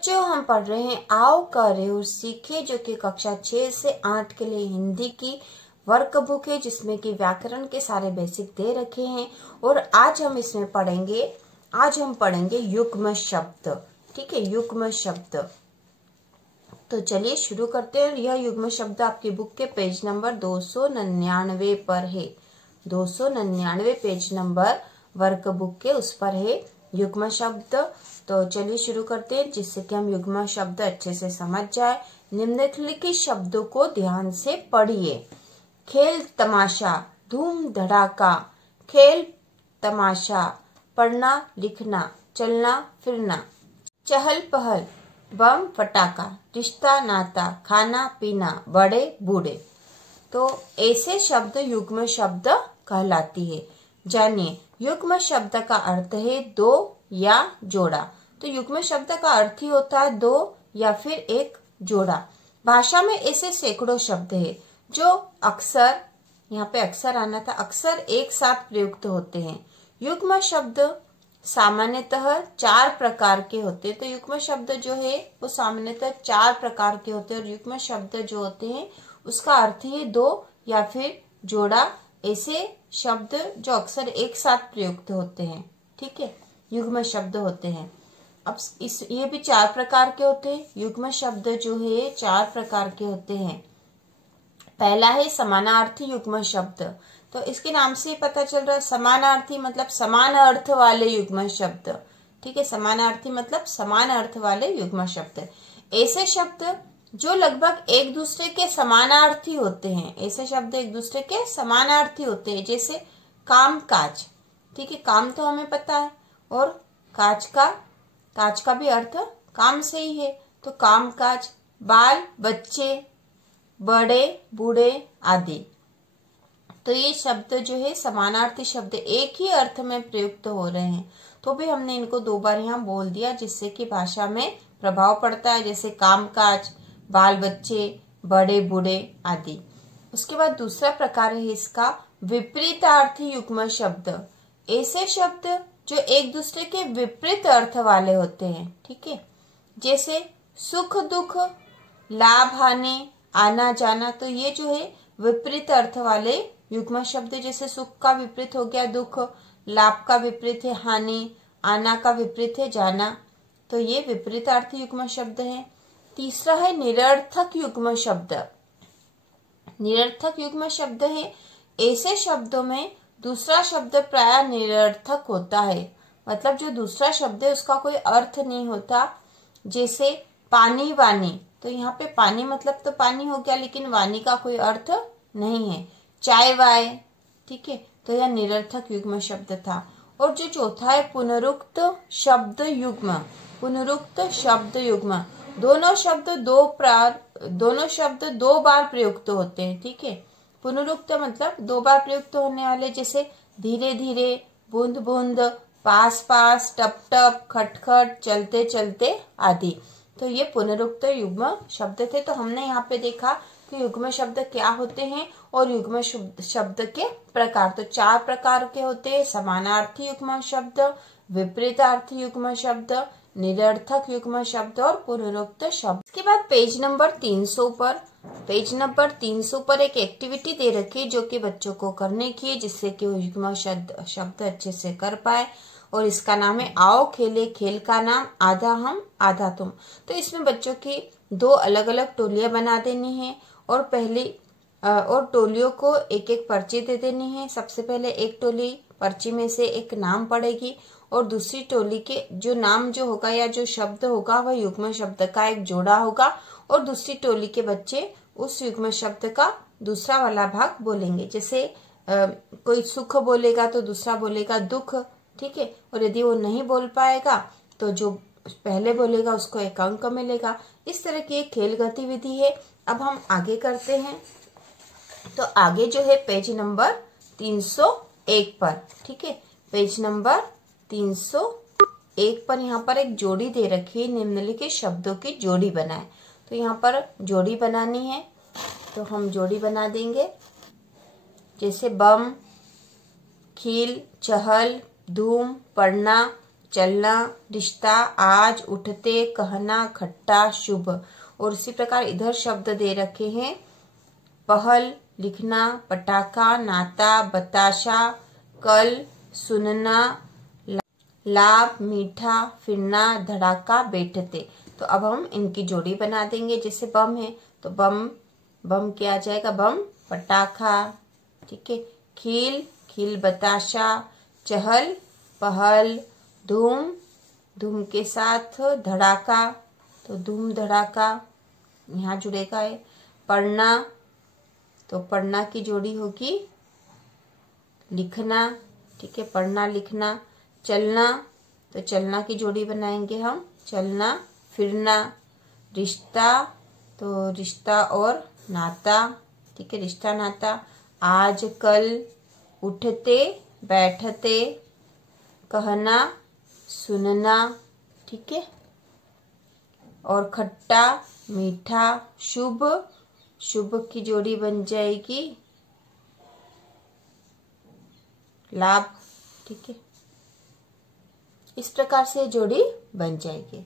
बच्चों, हम पढ़ रहे हैं आओ करे और सीखे, जो कि कक्षा 6 से 8 के लिए हिंदी की वर्कबुक है, जिसमें कि व्याकरण के सारे बेसिक दे रखे हैं। और आज हम इसमें पढ़ेंगे युग्म शब्द। ठीक है, युग्म शब्द। तो चलिए शुरू करते हैं। यह युग्म शब्द आपकी बुक के पेज नंबर 299 पर है। 299 पेज नंबर वर्कबुक के उस पर है युग्म शब्द। तो चलिए शुरू करते हैं, जिससे कि हम युग्म शब्द अच्छे से समझ जाए। निम्नलिखित शब्दों को ध्यान से पढ़िए। खेल तमाशा, धूम धड़ाका। खेल तमाशा, पढ़ना लिखना, चलना फिरना। चहल पहल, बम फटाका। रिश्ता नाता, खाना पीना, बड़े बूढ़े। तो ऐसे शब्द युग्म शब्द कहलाती है। जानिए, युग्म शब्द का अर्थ है दो या जोड़ा। तो युग्म शब्द का अर्थ ही होता है दो या फिर एक जोड़ा। भाषा में ऐसे सैकड़ों शब्द है जो अक्सर, यहाँ पे अक्सर आना था, अक्सर एक साथ प्रयुक्त होते हैं। युग्म शब्द सामान्यतः 4 प्रकार के होते हैं। तो युग्म शब्द जो है वो सामान्यतः 4 प्रकार के होते हैं। और युग्म शब्द जो होते हैं उसका अर्थ है दो या फिर जोड़ा, ऐसे शब्द जो अक्सर एक साथ प्रयुक्त होते हैं। ठीक है, युग्म शब्द होते हैं। अब ये भी 4 प्रकार के होते हैं। युग्म शब्द जो है 4 प्रकार के होते हैं। पहला है समानार्थी युग्म शब्द। तो इसके नाम से पता चल रहा है, समानार्थी मतलब समान अर्थ वाले युग्म शब्द। ठीक है, समानार्थी मतलब समान अर्थ वाले युग्म शब्द। ऐसे शब्द जो लगभग एक दूसरे के समानार्थी होते हैं। ऐसे शब्द एक दूसरे के समानार्थी होते हैं, जैसे काम काज। ठीक है, काम तो हमें पता है, और काज का भी अर्थ काम से ही है। तो काम काज, बाल बच्चे, बड़े बूढ़े आदि। तो ये शब्द जो है समानार्थी शब्द एक ही अर्थ में प्रयुक्त हो रहे हैं, तो भी हमने इनको 2 बार यहाँ बोल दिया, जिससे कि भाषा में प्रभाव पड़ता है, जैसे कामकाज, बाल बच्चे, बड़े बूढ़े आदि। उसके बाद दूसरा प्रकार है इसका विपरीतार्थी युग्म शब्द। ऐसे शब्द जो एक दूसरे के विपरीत अर्थ वाले होते हैं। ठीक है, जैसे सुख दुख, लाभ हानि, आना जाना। तो ये जो है विपरीत अर्थ वाले युग्म शब्द। जैसे सुख का विपरीत हो गया दुख, लाभ का विपरीत है हानि, आना का विपरीत है जाना। तो ये विपरीतार्थी युग्म शब्द है। तीसरा है निरर्थक युग्म शब्द। निरर्थक युग्म शब्द है ऐसे शब्दों में दूसरा शब्द प्राय निरर्थक होता है। मतलब जो दूसरा शब्द है उसका कोई अर्थ नहीं होता। जैसे पानी वानी। तो यहाँ पे पानी मतलब तो पानी हो गया, लेकिन वानी का कोई अर्थ नहीं है। चाय वाय। ठीक है, तो यह निरर्थक युग्म शब्द था। और जो चौथा है पुनरुक्त शब्द युग्म। पुनरुक्त शब्द युग्म, दोनों शब्द 2 बार प्रयुक्त होते हैं। ठीक है, पुनरुक्त मतलब 2 बार प्रयुक्त होने वाले, जैसे धीरे धीरे, बूंद बूंद, पास पास, टप टप, खटखट, चलते चलते आदि। तो ये पुनरुक्त युग्म शब्द थे। तो हमने यहाँ पे देखा कि युग्म शब्द क्या होते हैं और युग्म शब्द के प्रकार। तो 4 प्रकार के होते हैं, समानार्थी युग्म शब्द, विपरीतार्थी युग्म शब्द, निरर्थक युग्म शब्द और पुनरुक्त शब्द। इसके बाद पेज नंबर 300 पर एक एक्टिविटी दे रखी है, जो कि बच्चों को करने की है, जिससे कि वो युग्म शब्द अच्छे से कर पाए। और इसका नाम है आओ खेले। खेल का नाम आधा हम आधा तुम। तो इसमें बच्चों की 2 अलग अलग टोलियां बना देनी है, और टोलियों को एक एक पर्ची दे देनी है। सबसे पहले एक टोली पर्ची में से एक नाम पढ़ेगी, और दूसरी टोली के जो नाम जो होगा या जो शब्द होगा वह युग्म शब्द का एक जोड़ा होगा, और दूसरी टोली के बच्चे उस युग्म शब्द का दूसरा वाला भाग बोलेंगे। जैसे कोई सुख बोलेगा तो दूसरा बोलेगा दुख। ठीक है, और यदि वो नहीं बोल पाएगा तो जो पहले बोलेगा उसको 1 अंक मिलेगा। इस तरह की एक खेल गतिविधि है। अब हम आगे करते हैं। तो आगे जो है पेज नंबर 301 पर। ठीक है, पेज नंबर 301 पर यहाँ पर एक जोड़ी दे रखी है, निम्नलिखित शब्दों की जोड़ी बनाए। तो यहाँ पर जोड़ी बनानी है, तो हम जोड़ी बना देंगे। जैसे बम, खील, चहल, धूम, पढ़ना, चलना, रिश्ता, आज, उठते, कहना, खट्टा, शुभ। और इसी प्रकार इधर शब्द दे रखे हैं, पहल, लिखना, पटाखा, नाता, बताशा, कल, सुनना, लाभ, मीठा, फिरना, धड़ाका, बैठते। तो अब हम इनकी जोड़ी बना देंगे। जैसे बम है तो बम, बम क्या आ जाएगा, बम पटाखा, ठीक है। खील, खील बताशा, चहल पहल, धूम, धूम के साथ धड़ाका, तो धूम धड़ाका यहाँ जुड़ेगा है। पढ़ना, तो पढ़ना की जोड़ी होगी लिखना, ठीक है, पढ़ना लिखना। चलना, तो चलना की जोड़ी बनाएंगे हम, चलना फिरना। रिश्ता, तो रिश्ता और नाता, ठीक है, रिश्ता नाता। आज कल, उठते बैठते, कहना सुनना, ठीक है। और खट्टा मीठा, शुभ, शुभ की जोड़ी बन जाएगी लाभ, ठीक है। इस प्रकार से जोड़ी बन जाएगी।